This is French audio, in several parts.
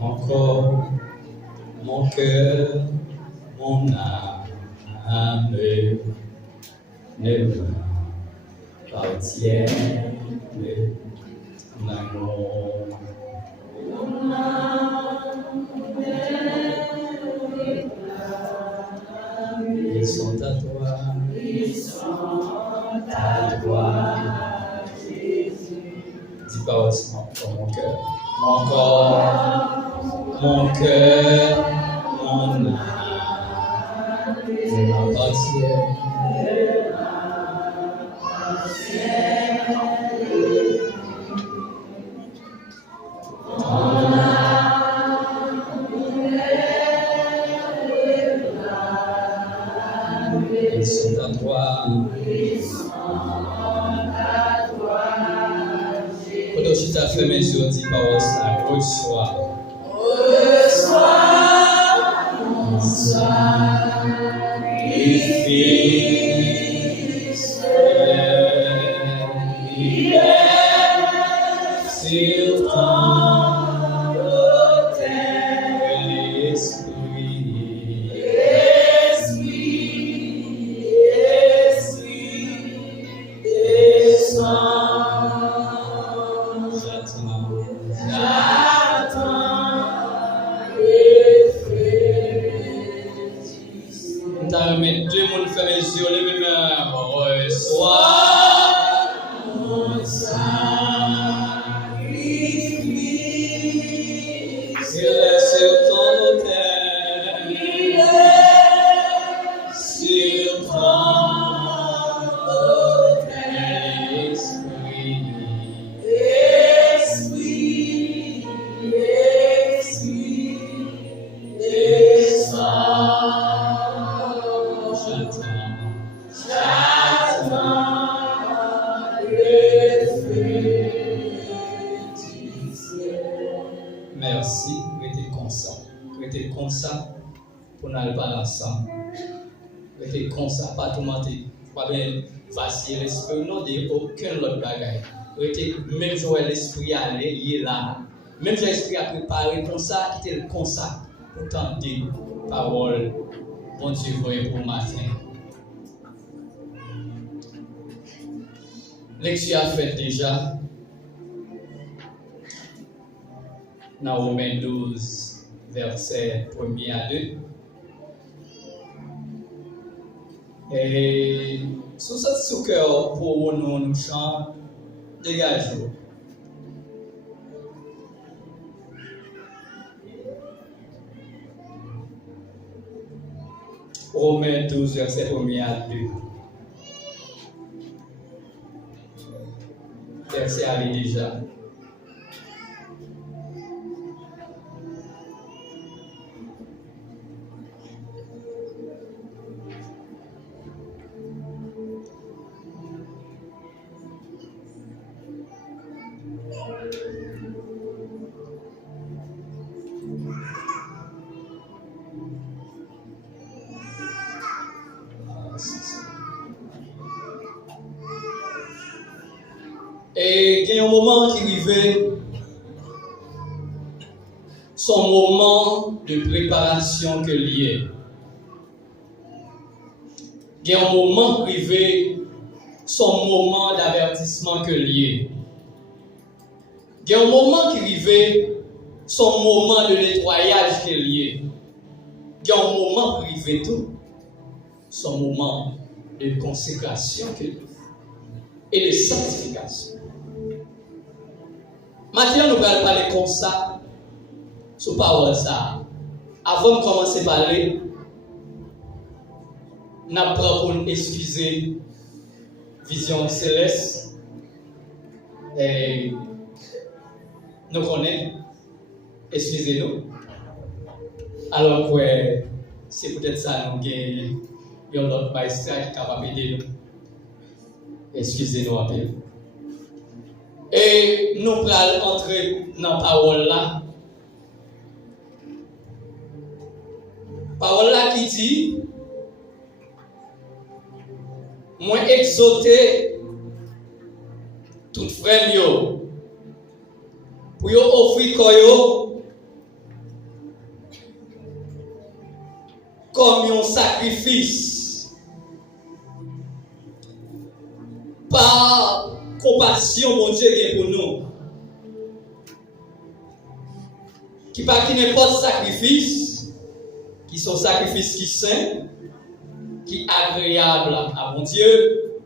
Encore mon cœur, mon âme ne m'appartiennent l'amour. Mon âme ils sont à toi. Ils sont à toi, Jésus. Dis pas aussi pour mon cœur. Mon corps, mon cœur, mon âme m'appartiennent. Ils sont à toi. Quand tu t'as fait mes yeux, dis pas ça. Reçois. Sacrifice. Il est sur ton autel, l'esprit. Dieu mon fait mes yeux, levez mes mains, reçois mon sacrifice. Il est sur ton autel, il est sur ton autel, l'esprit. Merci, restez constant. Restez constant pour n'aller pas ensemble. Restez constant, pas tout mentir. Pas bien vaciller l'esprit, non de aucun autre bagage. Restez même jouer l'esprit à aller, il est là. Même si l'esprit a préparé comme ça, quittez le constat pour tenter parole. Bon Dieu, voyez pour le matin. Lecture a fait déjà. Dans Romains 12, versets 1er à 2. Et sous ce cœur, pour nous chante, dégagez-vous. Romains 12, verset 1er à 2. Verset allé déjà. Et il y a un moment qui arrivait, son moment de préparation que lié. Il y a un moment qui arrivait, son moment d'avertissement que lié. Il y a un moment qui arrivait, son moment de nettoyage que lié. Il y a un moment qui arrivait tout, son moment de consécration que lié. Et de sanctification. Maintenant, nous allons parler comme ça, sur parole ça. Avant de commencer à parler, nous allons pour excuser Vision Céleste. Et nous connaissons, excusez-nous. Alors que c'est peut-être ça, nous avons notre maestrat qui est capable d'aider nous. Excusez-nous un peu. Et nous allons entrer dans la parole là. Parole là qui dit, moi exhorter tout frère yo pour yo offrir koyo sacrifice, par compassion, mon Dieu, qui est pour nous. Qui pas qui n'importe sacrifice, qui sont sacrifices qui saints, qui agréables à mon Dieu.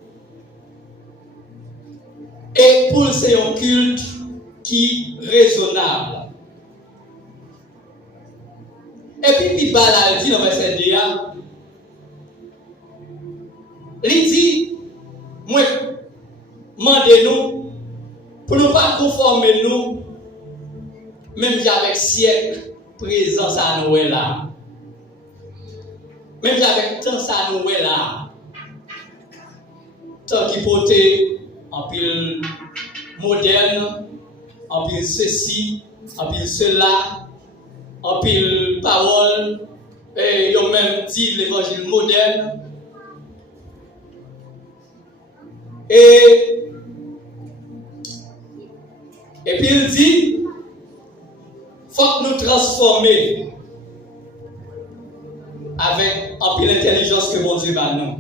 Et pour c'est un culte qui raisonnable. Et puis là, il dit dans verset 2, il dit, moi, demandez-nous, pour ne pas conformer nous, même avec siècle présence à nous là. Même avec tant ça nous là. Tant qui portait en pile moderne, en pile ceci, en pile cela, en pile parole, et ils ont même dit l'évangile moderne. Et puis il dit, faut que nous transformer avec un peu l'intelligence que mon Dieu va nous.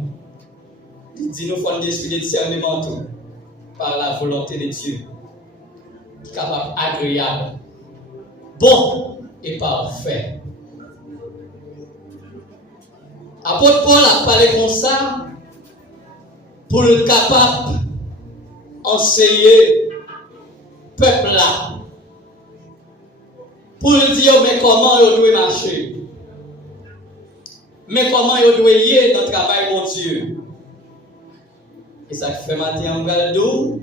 Il dit nous faut décider de discernement tout par la volonté de Dieu, capable, agréable, bon et parfait. Apôtre Paul a parlé comme ça pour le capable enseigner peuple là. Pour lui dire, mais comment il doit marcher? Mais comment il doit y aller dans le travail, mon Dieu? Et ça fait matin en galdo.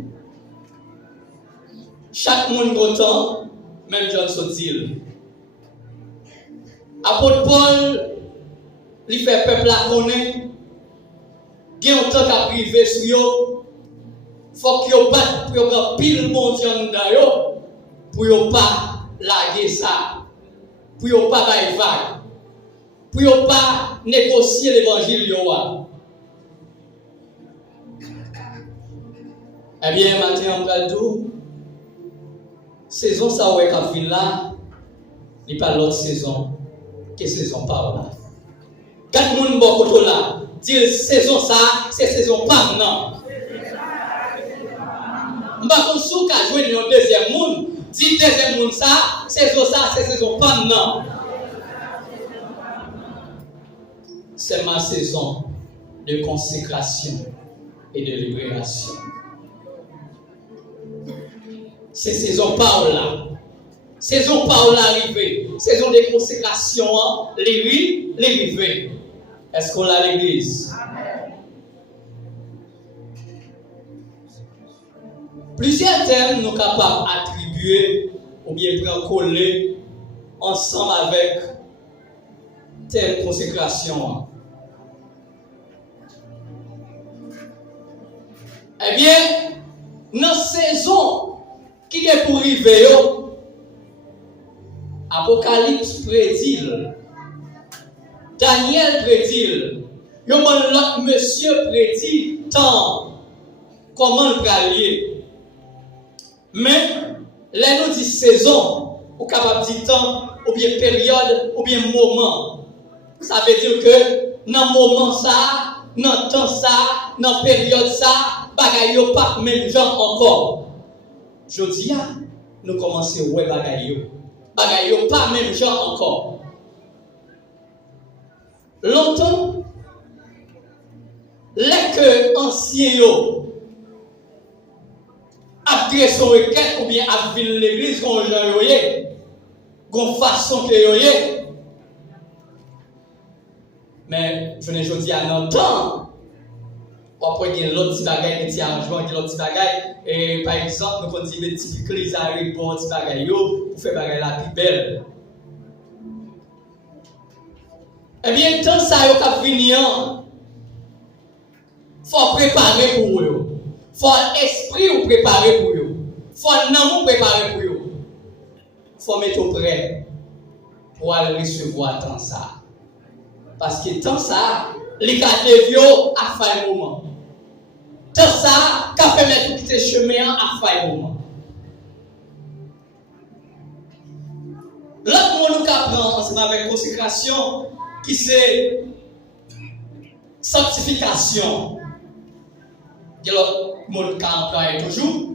Chaque monde content, même John Sotil. Apôtre Paul, il fait peuple à connaître. Il y a un temps qu'à priver sur eux. Il faut qu'ils battent pour qu'ils pile mon Dieu d'ailleurs. Pour qu'ils pas larguer ça, pour ne pas faire vague, pour ne pas négocier l'évangile. Eh bien, maintenant, on va dire, saison ça ouais quand fin là, il pas l'autre saison que saison pas là. Quatre monde bon côté là, dire saison ça, c'est saison pas non. On va comme sou ka jouer dans deuxième monde. Dit deuxième monde ça, saison ça, c'est saison pas non. C'est ma saison de consécration et de libération. C'est saison pas là. Saison pas là arrivée. Saison de consécration, l'arrivée. Est-ce qu'on l'a l'église? Plusieurs termes nous capables d'attribuer ou bien prendre coller ensemble avec telle consécration. Eh bien, dans saison qui est pour arriver, Apocalypse prédit, Daniel prédit, l'autre monsieur prédit tant comment le pralier. Mais, là nous dit saison, ou capable de dire temps, ou bien période, ou bien moment. Ça veut dire que, dans moment ça, dans temps ça, dans période ça, bagaille yo pas même genre encore. Je dis, nous commençons ouais bagaille yo. Bagaille yo pas même genre encore. Longtemps, les que anciens yo, après son requête ou bien après l'église qu'on yoye, qu'on façon que yoye. Mais je ne dis à notre temps. Après il y a l'autre petit bagaille, petit arrangement, il y a l'autre petit bagaille. Et par exemple, nous continuons des typiques les arrêts pour petit bagaille pour faire bagaille la plus belle. Eh bien, tant ça yo cap venir, faut préparer pour eux. Faut esprit ou préparer pour eux. Faut amour préparer pour eux. Faut mettre prêt pour aller recevoir tant ça. Parce que tant ça, les gars de vieux a fait un moment. Tant ça, qu'a fait mettre quitter chemin a fait un moment. L'autre monde nous apprend ensemble avec consécration qui c'est sanctification. Il y a l'autre monde qui emploie toujours.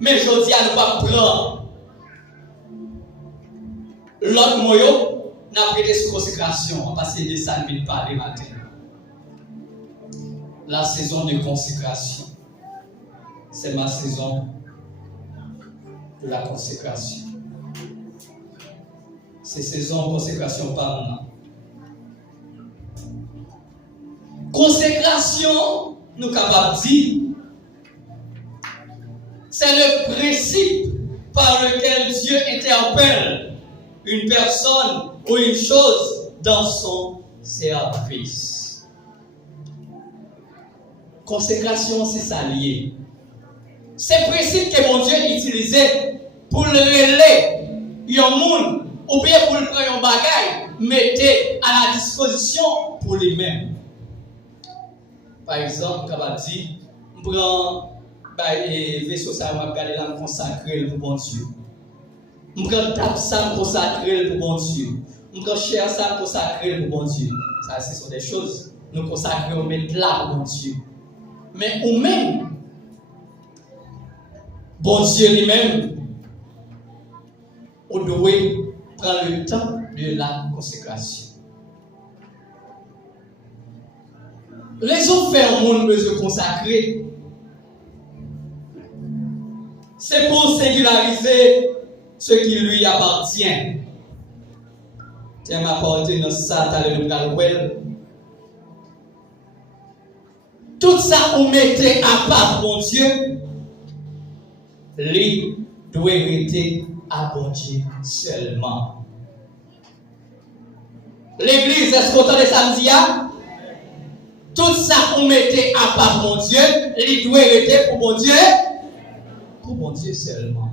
Mais je dis à ne pas prendre l'autre moyen, n'a prêté sous consécration. Parce que de ça, ne pas parler matin. La saison de consécration. C'est ma saison de la consécration. C'est saison de consécration par an. Consécration, nous sommes capables de dire, c'est le principe par lequel Dieu interpelle une personne ou une chose dans son service. Consécration, c'est ça lié. C'est le principe que mon Dieu utilisait pour le relayer un monde ou bien pour le prendre un bagage, mettez à la disposition pour lui-même. Par exemple, quand on dit, on prend le vaisseau, ça va regarder là, consacrer pour bon Dieu. On prend table, ça consacrer pour bon Dieu. On prend chair, ça consacrer pour bon Dieu. Ça, ce sont des choses, nous consacrer, on met là pour bon Dieu. Mais ou même, bon Dieu lui-même, on doit prendre le temps de la consécration. Les autres faire au monde besoin de consacrer. C'est pour singulariser ce qui lui appartient. Tiens, m'apporter dans ça, t'as le galwell. Tout ça, vous mettez à part mon Dieu. Lui doit être à bon Dieu seulement. L'église, est-ce qu'on entend les samedis? Tout ça, vous mettez à part mon Dieu. Lui doit être pour mon Dieu. Pour mon Dieu seulement.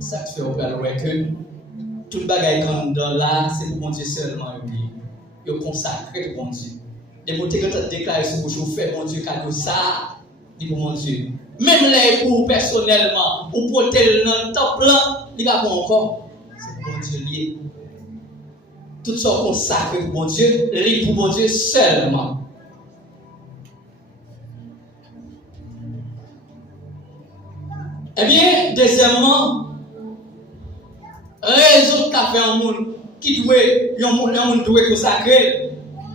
Ça fait au que tout le bagage dans là, c'est pour mon Dieu seulement. Il est consacré pour mon Dieu. Les mots que tu déclaré sur vous, vous faites mon Dieu cadeau ça, dit pour mon Dieu. Même les pour personnellement, ou pour tel dans le temps plein, il va pas encore. C'est pour mon Dieu lié. Tout ça consacré pour mon Dieu, lié pour mon Dieu seulement. Eh bien, deuxièmement, raison qu'a fait un monde qui doit consacrer,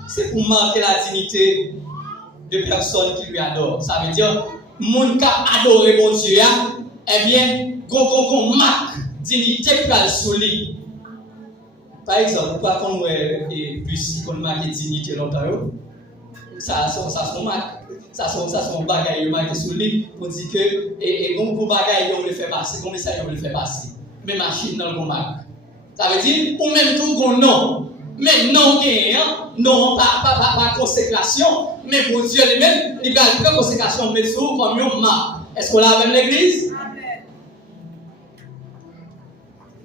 c'est pour marquer la dignité de personnes qui lui adorent. Ça veut dire, monde qui a adoré mon Dieu, eh bien, qu'on marque dignité pour le souligner. Par exemple, pas qu'on et plus qu'on marque dignité longtemps, ça son marque. Ça son bagage marqué sur lui pour dire que et bon bagage on le fait passer, comme ça on le fait passer. Mais machine dans le marque. Ça veut dire ou même tout qu'on non. Mais non gagnant, non pas consécration, mais pour Dieu lui-même, il va prendre consécration mais sur comme une marque. Est-ce qu'on l'a même l'église? Amen.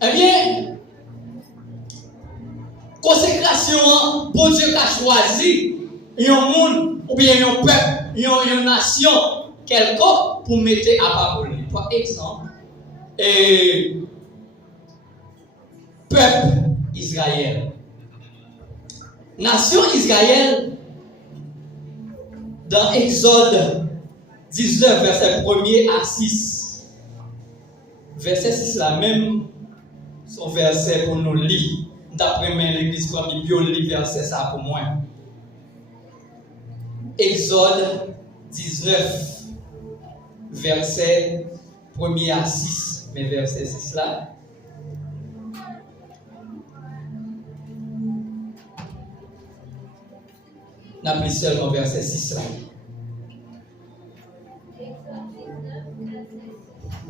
Eh bien, consécration pour Dieu qui a choisi un monde ou bien un peuple, une nation, quelqu'un pour mettre à part pour lui. Par exemple, peuple Israël. Nation Israël, dans Exode 19, verset 1er à 6. Verset 6 là même, son verset pour nous lire. D'après l'église pour la Bible, lit verset ça pour moi. Exode 19, verset 1er à 6. Mais verset 6 là. N'a plus seulement verset 6 là.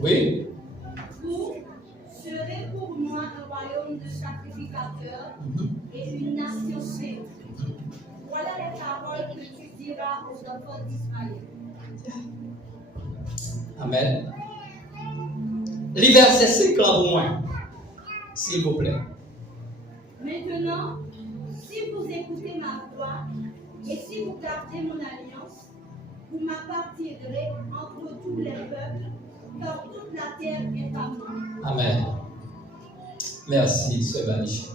Oui. Vous serez pour moi un royaume de sacrificateurs et une nation sainte. Voilà les paroles que tu diras aux enfants d'Israël. Amen. Les versets 5 là pour moi, s'il vous plaît. Maintenant, si vous écoutez ma voix et si vous gardez mon alliance, vous m'appartiendrez entre tous les peuples, car toute la terre est à moi. Amen. Merci, Sœur Baniche.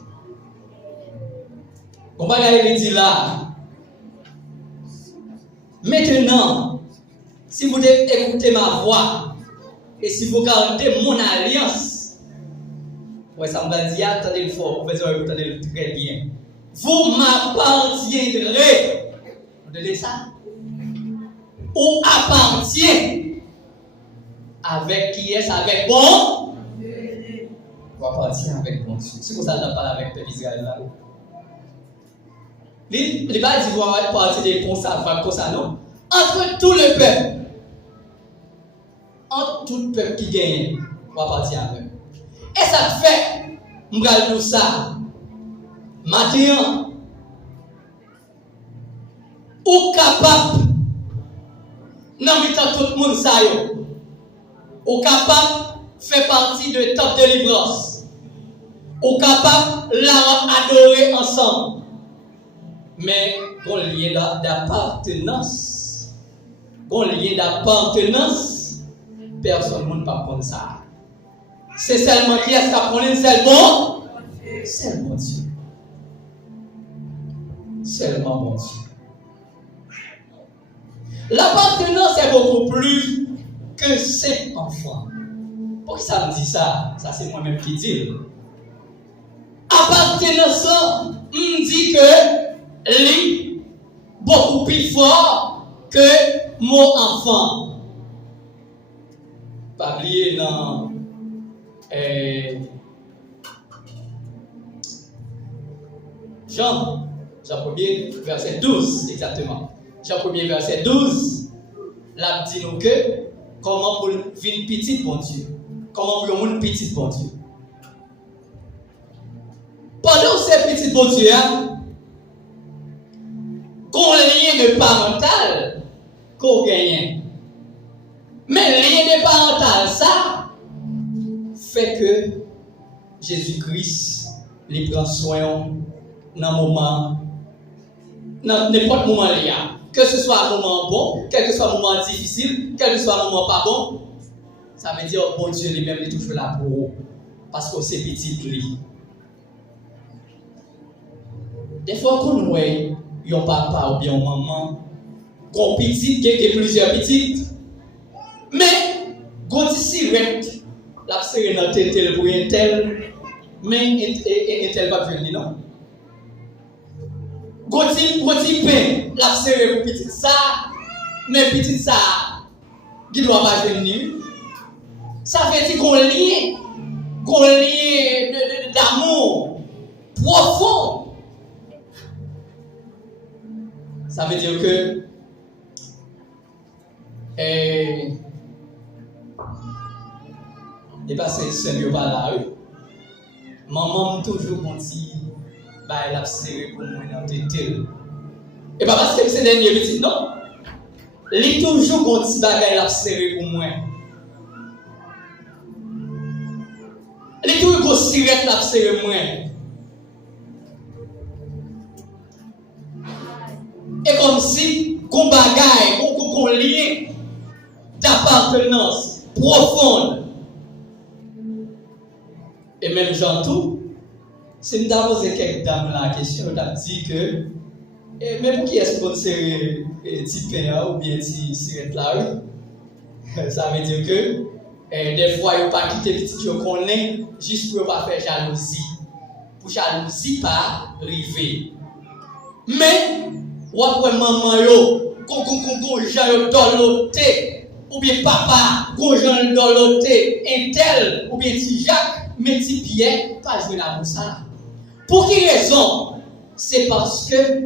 On va aller dire là, Maintenant, si vous écoutez ma voix et si vous gardez mon alliance, ouais, ça me va dire, attendez le fort, professeur, attendez le très bien. Vous m'appartiendrez. Vous entendez ça? Ou appartient avec qui est-ce? Avec bon? Vous appartient avec bon Dieu. C'est comme ça qu'on parle avec le peuple d'Israël là. Les bas disent vous appartient comme ça, non? Entre tout le peuple, entre tout le peuple qui gagne, vous appartient avec. Et ça fait, je vais dire ça, maintenant, ou capable, dans le tout le monde, ça ou capable, faire partie de top de délivrance, ou capable, l'adorer ensemble, mais un lien d'appartenance, personne ne peut pas prendre ça. C'est seulement qui est-ce qu'on connaît, c'est bon? C'est bon Dieu. Seulement bon Dieu. L'appartenance est beaucoup plus que 5 enfants. Pourquoi ça me dit ça? Ça c'est moi-même qui dis. Appartenance me dit que lui beaucoup plus fort que mon enfant. Pas oublier dans Jean 1er, verset 12, exactement. Jean 1er, verset 12, là, dit nous que comment pour vivre petit, bon Dieu. Comment pour un petit, bon Dieu. Pendant ces petits, bon Dieu, qu'on lien de parental, qu'on gagne. Mais le lien de parental, ça, fait que Jésus-Christ les prend soin dans moment, dans n'importe moment il y a. Que ce soit un moment bon, quel que soit un moment difficile, quel que soit un moment pas bon, ça veut dire bon Dieu lui-même est toujours là pour vous. Parce que c'est petit lui. Des fois qu'on voit un papa ou bien une maman, qu'on petit, qui a plusieurs petites, mais quand ici recte, la sérénité tel pour un tel, mais un tel pas venir non. Goti pain, la serré pour petit ça, mais petit ça, qui doit pas venir. Ça veut dire qu'on lien d'amour profond. Ça veut dire que et parce que c'est mieux pas là. Maman toujours dit bah elle a serré pour moi dans tel. Et pas parce que c'est dernier petit non. Il toujours gonti bagay la serré pour moi. Il toujours gonti sirette la serré moi. Et comme si qu'on bagay, qu'on lien d'appartenance profonde. Et même Jean tout, si nous avons posé quelques dames la question, on a dit que même qui est-ce qu'on serait petit pain ou bien petit sirette là, ça veut dire que des fois, il ne faut pas quitter petit chose qu'on est juste pour ne pas faire jalousie. Pour jalousie, pas arriver. Mais, ou après maman, qu'on j'aille dans l'autre, ou bien papa, qu'on j'aille dans l'autre, un tel, ou bien petit Jacques, mais petit Pierre, pas jouer la ça. Pour quelle raison? C'est parce que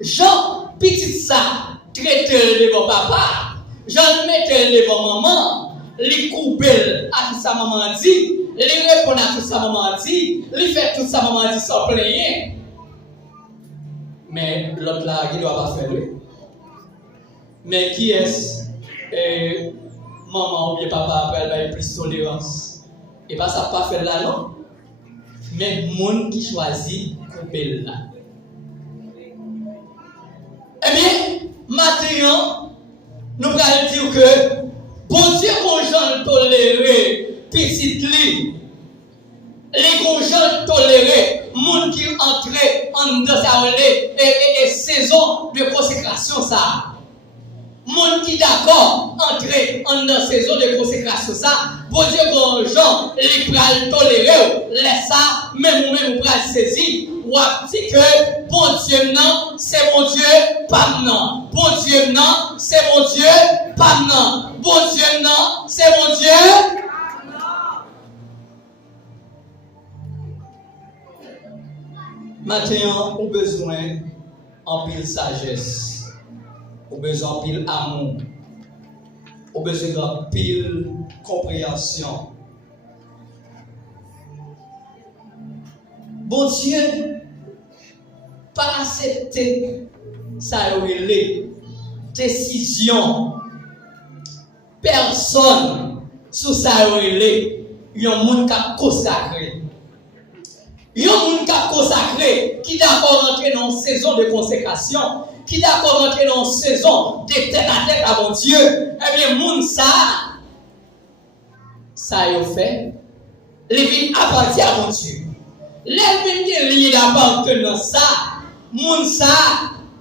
Jean, petit ça, traite devant papa, Jean mettait devant maman, les coupelles à tout sa maman dit, les répondre à tout sa maman dit, les fait tout sa maman dit sans plaindre. Mais l'autre là, qui ne doit pas faire lui. Mais qui est-ce? Maman ou bien papa appelle plus tolérance. Et pas ça pas faire là non. Mais monde qui choisit couper là. Eh bien, maintenant, nous allons dire que bon Dieu conjoint toléré petite li. Les conjoints tolérés, monde qui entrait en dans sa et saison de consécration ça. Monde qui d'accord entrer en dans saison de consécration ça, bon Dieu grand gens les pral tolérer, laisse ça même ou même pral saisir ou dit que bon Dieu non, c'est mon Dieu pas non. Bon Dieu non, c'est mon Dieu pas non. Bon Dieu non, c'est mon Dieu. Maintenant, on a besoin en pile sagesse, on a besoin en pile amour, on a besoin en pile compréhension. Bon Dieu, pas accepter ça les décisions, personne sous ça les, il y a un monde qui a consacré. Il y a un monde qui a consacré, qui d'accord rentrer dans une saison de consécration, qui d'accord rentrer dans une saison de tête à tête à mon Dieu. Eh bien, monde ça y a fait. Les vignes appartiennent à mon Dieu. Les vignes liées d'appartenance ça, monde ça,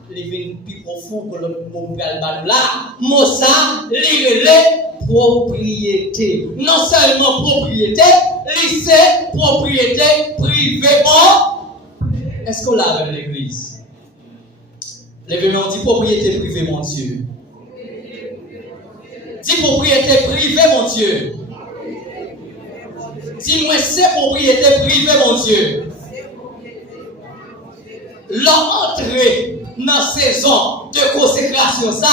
les vignes plus profondes que le mot là, mot ça, les propriété. Non seulement propriété, lycée, propriété privée. Est-ce qu'on l'a avec l'église? Lèvez-moi, on dit propriété privée, mon Dieu. Dis propriété privée, mon Dieu. Dis-moi, c'est propriété privée, mon Dieu. L'entrée dans la saison de consécration, ça,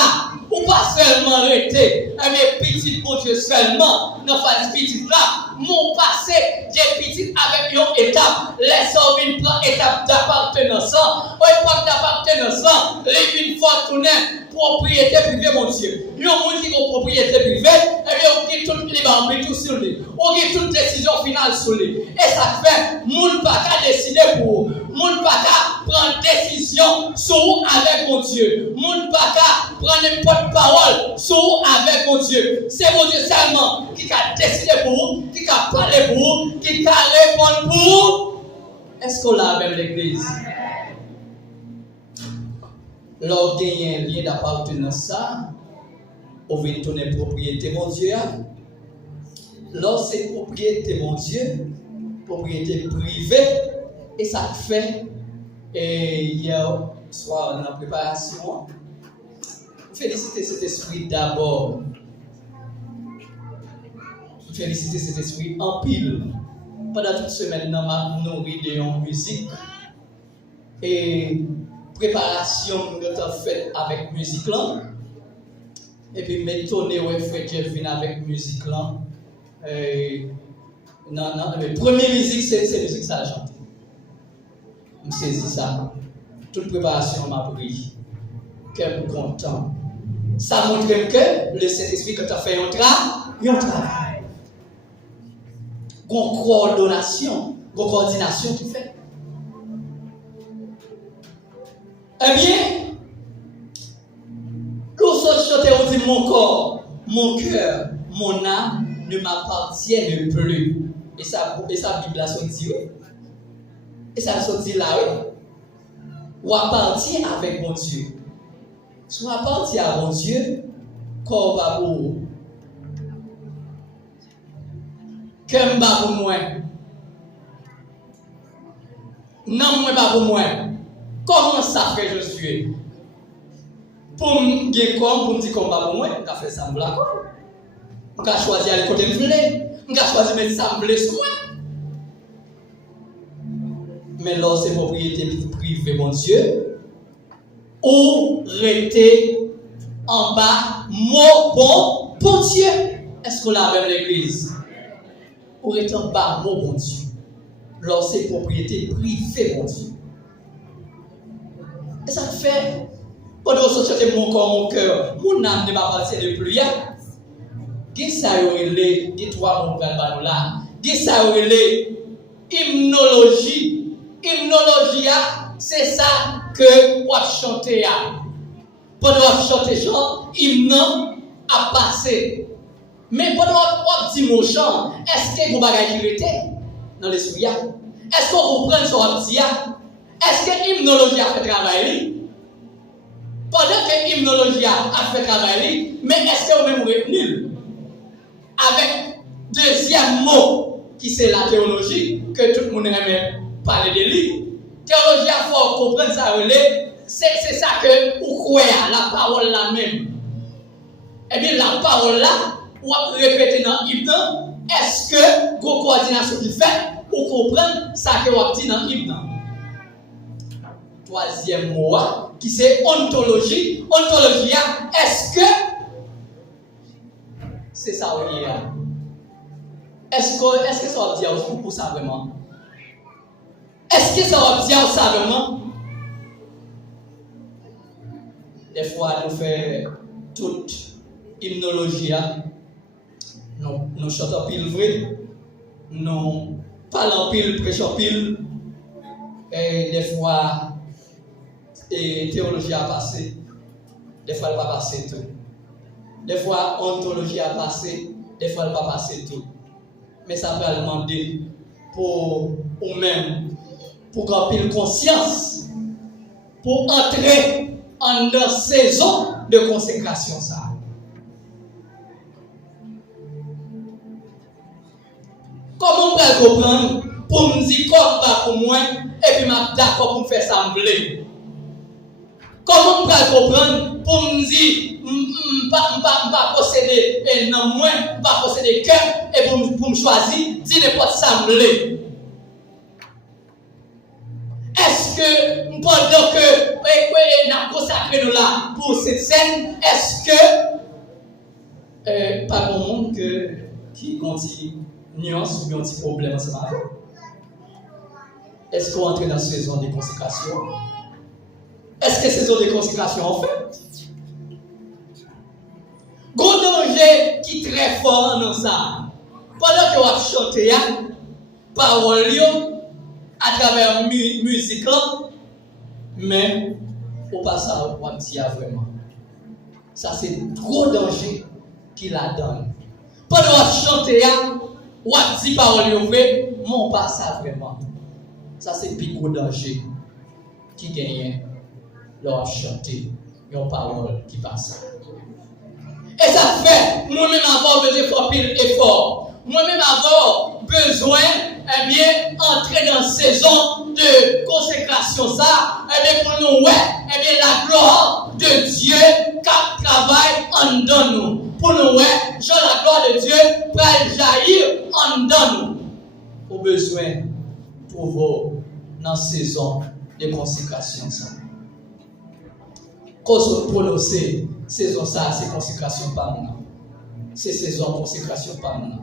ou pas seulement arrêter, mais petit pour Dieu seulement, dans phase petite là, mon passé, j'ai petit avec une étape, les hommes prennent étape d'appartenance, époque d'appartenance, les une fois tourner, propriété privée, mon Dieu. Il y a un monde qui a une propriété privée, et bien on dit toutes les barres, tout sur lui, on dit toute décision finale sur lui. Et ça fait, moun pas qu'à décider pour vous, moun pas qu'à prendre décision sur vous avec mon Dieu, moun pas qu'à prendre une porte-parole sur vous avec mon Dieu. C'est mon Dieu seulement qui a décidé pour vous, qui a parlé pour vous, qui a répondu pour vous. Est-ce qu'on l'a avec l'église? Lors gagner un lien d'appartenance, ça, on veut tourner propriété, mon Dieu. Lors c'est propriété, mon Dieu, propriété privée, et ça fait, et hier soir dans la préparation, féliciter cet esprit d'abord. Féliciter cet esprit en pile. Pendant toute semaine, nous avons nourri de musique. Et préparation que tu as faite avec musique là. Et puis m'étonner ouais frère Jeff vient avec musique là. Non, mais première musique c'est musique ça a chanté. Je saisis ça. Toute préparation m'a pris. Quel content. Ça montre que le Saint-Esprit que tu as fait un travail. Une coordination, une coordination tu fais. Eh bien, lorsque je chante, on dit mon corps, mon cœur, mon âme ne m'appartiennent plus. Et ça, Bible a sorti. Et ça a sorti là, oui. Ou appartient avec mon Dieu. Soit appartient à mon Dieu, corps va pour que m'ba pour moi. Non, moi pas pour moi. Comment ça fait Josué? Pour me dire comme pour me dire combat pour moi, on a fait ça blanc. On a choisi aller côté me voulait. On a choisi mettre ça blé sur moi. Mais là c'est propriété privée mon Dieu. Ou rester en bas mon bon Dieu. Est-ce qu'on l'a avec l'église? Ou rester en bas mon bon Dieu. Là c'est propriété privée mon Dieu. Et ça fait, pendant que je chante mon corps, mon cœur, mon âme ne m'appartient plus. Qui ça y est, qui toi mon père là, qui ça y est, hymnologie. Hymnologie, c'est ça que on chanter. Pendant que chanter chant, hymne a passé. Mais pendant que dit mon chant, est-ce que vous bagage qui était dans l'esprit? Est-ce qu'on comprend ce qu'on dit? Est-ce que l'hymnologie a fait travail? Pendant que l'hymnologie a fait travail, mais est-ce que vous même retenu avec deuxième mot qui c'est la théologie, que tout le monde aime parler de lui. Théologie, il faut comprendre ça, c'est ça que vous croyez, la parole là même. Eh bien, la parole là, ou répéter dans l'hymne, est-ce que vos coordinations qui fait pour comprendre ça que vous dit dans l'hymne? Troisième mot, qui c'est ontologie. Ontologie, est-ce que c'est ça où il y a? Est-ce que ça va dire pour ça vraiment? Est-ce que ça va dire ça vraiment? Des fois, nous faisons toute hymnologie. Nous chantons pile vrai. Nous parlons pile, prêchons pile. Et des fois, théologie a passé. Des fois, elle va passer tout. Des fois, ontologie a passé. Des fois, elle va passer tout. Mais ça va demander pour vous-même, pour gagner conscience, pour entrer en une saison de consécration. Ça. Comment on peut comprendre pour me dire comme pas pour moi et puis je d'accord pour me faire sembler? Comment on peut comprendre pour me dire pas posséder et non moins pas posséder cœur et pour me choisir dire ne pas sembler? Est-ce que pendant que nous avons consacré nous là pour cette scène, est-ce que pas bon monde qui ont dit nuance ou bien un problème ce matin? Est-ce qu'on entre dans la saison de consécration? Est-ce que saison de consécration en fait? Gros danger qui est très fort dans ça. Pendant que vous chantez, parole à travers musique, mais au passage, on dit vraiment. Ça, c'est trop danger qu'il la donne. Pendant que vous chantez, vous dites parole vrai, mais on passe ça vraiment. Ça, c'est le plus gros danger qui gagne lors de chanter une parole qui passe. Et ça fait, moi-même avoir besoin de faire pile effort. Moi-même avoir besoin, eh bien, entrer dans une saison de consécration. Ça, eh bien, pour nous, eh bien, la gloire de Dieu qui travaille en dedans nous. Pour nous, genre la gloire de Dieu peut jaillir en dedans nous. Au besoin, pour vous, dans la saison de consécration. Ça. Quand on prononce saison ça, c'est consécration par nous. C'est saison consécration par nous.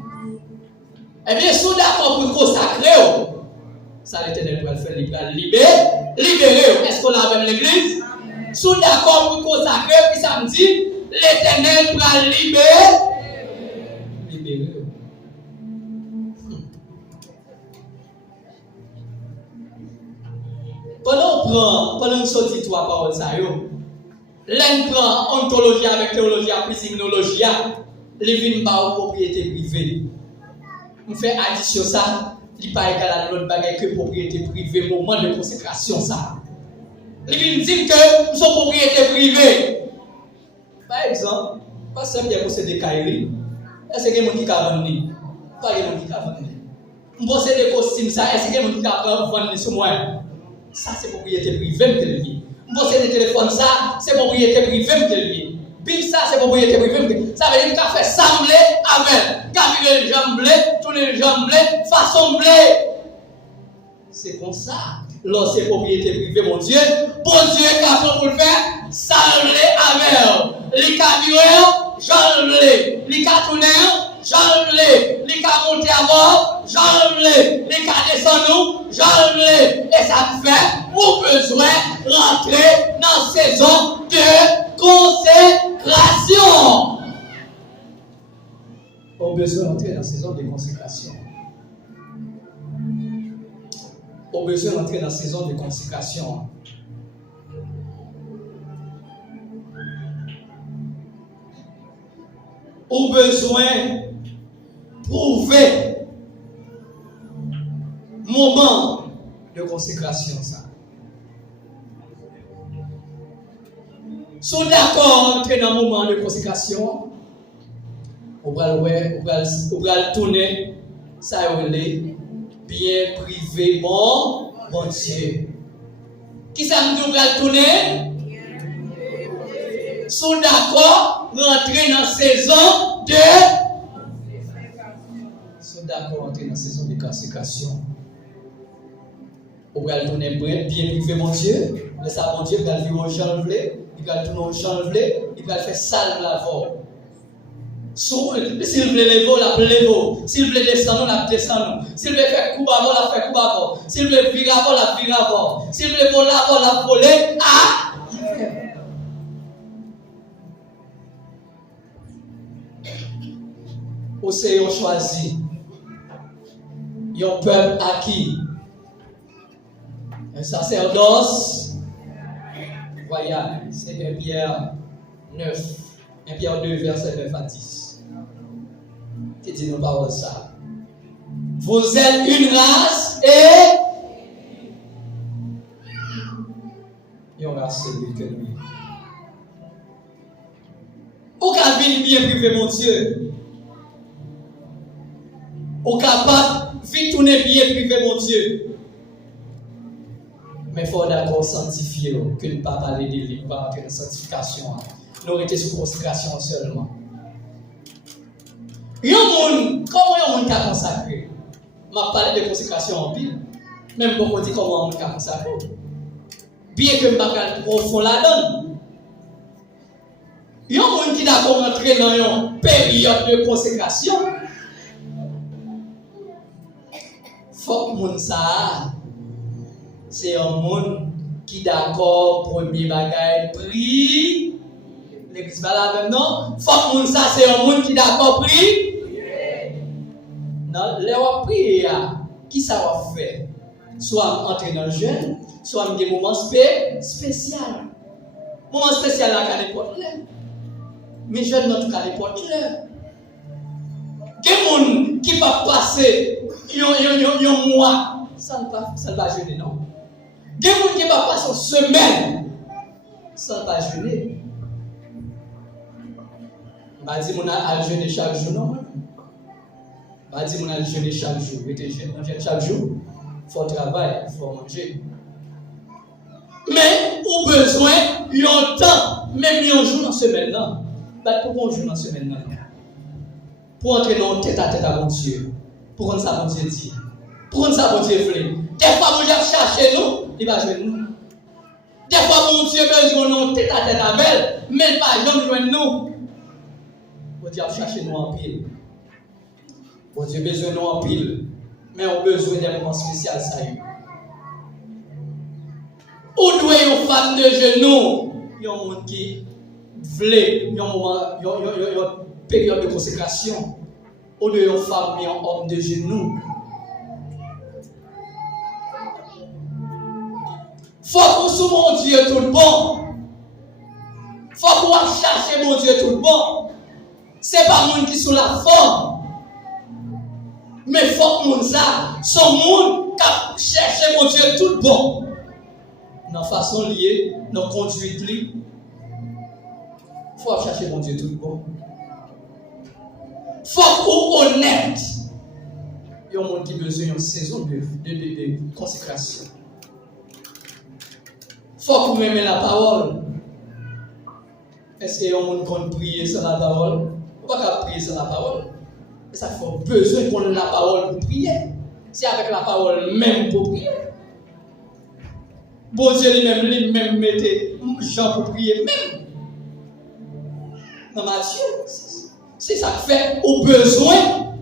Eh bien, si vous êtes d'accord pour consacrer, ça l'Éternel va le faire libérer. Est-ce qu'on a avec l'église? Si vous êtes d'accord pour consacrer, puis ça me dit, l'Éternel va libérer. Pendant que nous dit trois paroles, ça l'un prend ontologie avec théologie plus hymnologie, les vignes par propriété privée. On fait addition ça, il n'est pas égal à l'autre bagaille que propriété privée, moment de consécration ça. Les vignes disent que nous sommes propriété privée. Par exemple, pas seulement pour posséder Kairi, est-ce qu'il y a des gens qui ont vendu? Pas des gens qui ont vendu. On possède des costumes ça, est-ce qu'il y a des gens qui ont vendu sur moi? Ça c'est propriété privée. Vous possédez le téléphone, ça, c'est propriété privée de lui. Bim, ça, c'est propriété privée. Ça veut dire qu'il a fait sembler avec. Qu'il a les jambes bleues, tous les jambes bleues, façon bleues. C'est comme ça. Là, c'est propriété privée, mon Dieu. Bon Dieu, qu'à pour le faire, sembler avec. Les camions, jambes bleues. Les cartonneurs, jambes bleues. Les cas monter à bord, jambes bleues. Les cas descendre, jambes bleues. Et ça fait. Pour besoin rentrer dans la saison de consécration. On a besoin d'entrer dans la saison de consécration. On a besoin d'entrer dans la saison de consécration. On a besoin de prouver moment de consécration. Ça. sont d'accord entrer dans un moment de consécration, on va tourner, ça va aller bien privé, bon Dieu. Qui ça nous va tourner? Sont d'accord rentrer dans la saison de. Sont d'accord rentrer dans la saison de consécration. On va tourner bien privé, mon Dieu. Mais ça, mon Dieu, il va vivre au chanvlé, il va tourner au chanvlé, il va faire salve la voix. S'il veut lever, la lever. S'il veut descendre, la descendre. S'il veut faire coup avant, la faire coup avant. S'il veut virer avant, la virer avant. S'il veut voler avant, la voler. Ah! Ou c'est on choisi. Un peuple acquis. Un sacerdoce. Voyage. C'est 1 Pierre 9. 1 Pierre 2, verset 9 à 10. Qui dit nos paroles ça? Vous êtes une race et une race celui que lui. Au cas bien privé, mon Dieu. Au capable, vite tourner bien privé, mon Dieu. Mais il faut d'abord sanctifier, que ne pas parler de lui, pas entrer dans la sanctification. Nous arrêter sous consécration seulement. Comment un monde a consacré? Je vais parler de consécration en pile. Même beaucoup dit comment on a consacré. Bien que je ne vais pas profond la donne. Il y a un monde qui a rentré dans une période de consécration. Faut que monde ça, c'est un monde qui d'accord premier bagage pris. L'église va là même non. Faut que monde ça, c'est un monde qui d'accord pris. Non, les prier, qui ça va faire? Soit entrer dans le jeûne, soit des moments spéciaux. Moment spécial là, qu'à n'importe là. Mais jeûne en tout cas n'importe là. Des gens qui va passer un mois, ça ne va jeûner, non? Des gens qui va passer une semaine, ça ne va jeûner. Je vais dire que je jeûner chaque jour, non? Je vais dire que je jeûner chaque jour. Chaque jour, il faut travailler, il faut manger. Mais, au besoin, il y a un temps, même un jour dans la semaine, non? Pourquoi un jour dans la semaine, non? Pour entrer dans tête à tête à mon Dieu. Pour rendre ça, mon Dieu dit. Pour rendre ça, mon Dieu voulait. Des fois, mon Dieu cherche nous, il va jouer nous. Des fois, mon Dieu besoin de tête à tête avec elle, mais pas jamais nous. Mon Dieu cherche nous en pile. Mon Dieu besoin de nous en pile. Mais on a besoin d'un moment spécial, ça y est. Où doit une femme de genoux? Il y a un monde qui voulait, il y a un moment, il y a une période de consécration. Où doit une femme, il y a un homme de genoux. Faut qu'on soit mon Dieu tout bon. Faut qu'on cherche mon Dieu tout bon. C'est pas monde qui sont la forme. Mais faut que mon ça, son monde qui cherche mon Dieu tout bon. Dans façon liée, dans conduite liée. Faut chercher mon Dieu tout bon. Faut qu'on honnête. Il y a un monde qui a besoin d'une saison de consécration. Faut qu'on aime la parole. Est-ce qu'il y a un monde qui peut prier sans la parole? On ne peut pas prier sans la parole. Et ça fait besoin qu'on ait la parole pour prier. C'est avec la parole même pour prier. Bon Dieu lui-même mettait Jean pour prier même. Dans Matthieu, c'est ça qui fait au besoin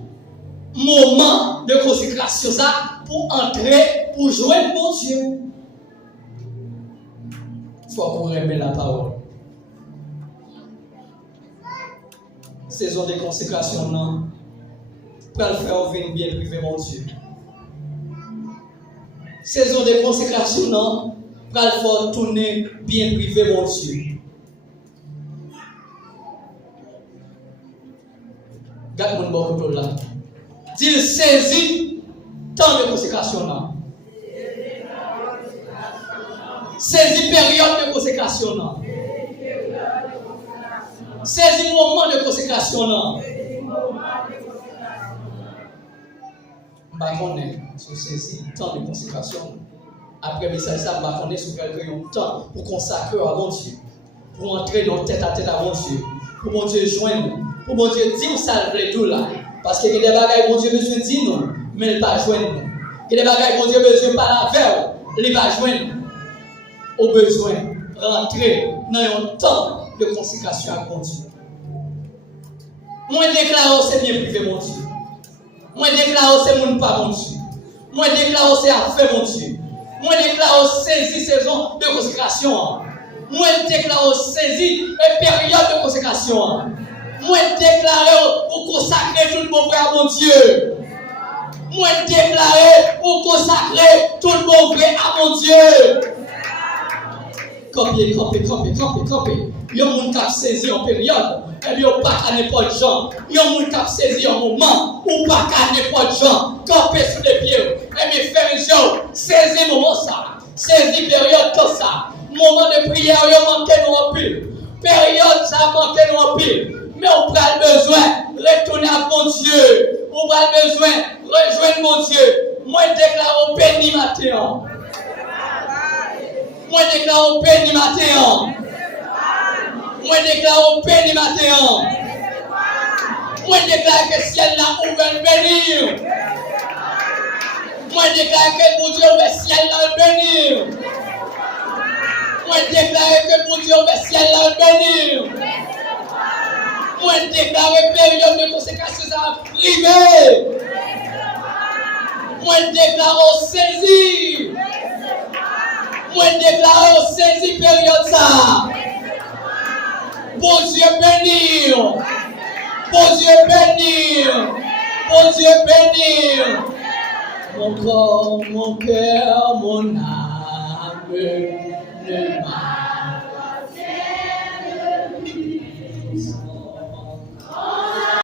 moment de consécration ça pour entrer, pour joindre mon Dieu. Il faut qu'on aime la parole. Saison de consécration, non. Pour le faire venir bien privé, mon Dieu. Saison de consécration, non. Pour le faire tourner bien privé, mon Dieu. Garde mon bon côté là. Dis saisis temps de consécration, non. Saisis période de consécration, non. Saisis le moment de consécration là. Je connais, si vous saisissez le temps de consécration. Après le message, ça, je connais si vous avez un temps pour consacrer à mon Dieu. Pour entrer dans tête à tête à mon Dieu. Pour mon Dieu joindre. Pour mon Dieu dire ça le tout là. Parce qu'il y a des bagages mon Dieu besoin de dire non, mais il ne va pas joindre nous. Il y a des bagages mon Dieu besoin de parler avec, il va joindre. Au besoin rentrer dans un temps de consécration à mon Dieu. Moi déclare c'est bien privé mon Dieu. Moi déclare c'est mon pas mon Dieu. Moi déclare c'est affaire mon Dieu. Moi déclare saisi saison de consécration. Moi déclare saisi une période de consécration. Moi déclare pour consacrer tout le monde à mon Dieu. Moi déclare pour consacrer tout le monde à mon Dieu. Copier. Il y a un monde qui a saisi en période. Et il n'y a pas qu'à n'importe quel genre. Il y a un monde qui a saisi en moment. Ou pas qu'à n'importe quel genre. Camper sous les pieds. Et mes frères et sœurs, saisis moment ça. Saisis période comme ça. Moment de prière, il y a manqué nous en pile. Période, ça a manqué nous en pile. Mais on a besoin de retourner à mon Dieu. On a besoin de rejoindre mon Dieu. Moi, je déclare au béni matin. Moi, je déclare au béni matin. Moi, je déclare au béni matin. Moi, je déclare que le ciel l'a ouvert le bénir. Moi, je déclare que mon Dieu ouvert le ciel l'a bénir. Moi, je déclare que mon Dieu ouvert le ciel l'a bénir. Moi, je déclare période de conséquences à privé. Moi, je déclare au saisi. Moi, je déclare au saisi période ça. Bon Dieu bénir. Bon Dieu bénir. Bon Dieu bénir. Mon corps, mon cœur, mon âme ne m'a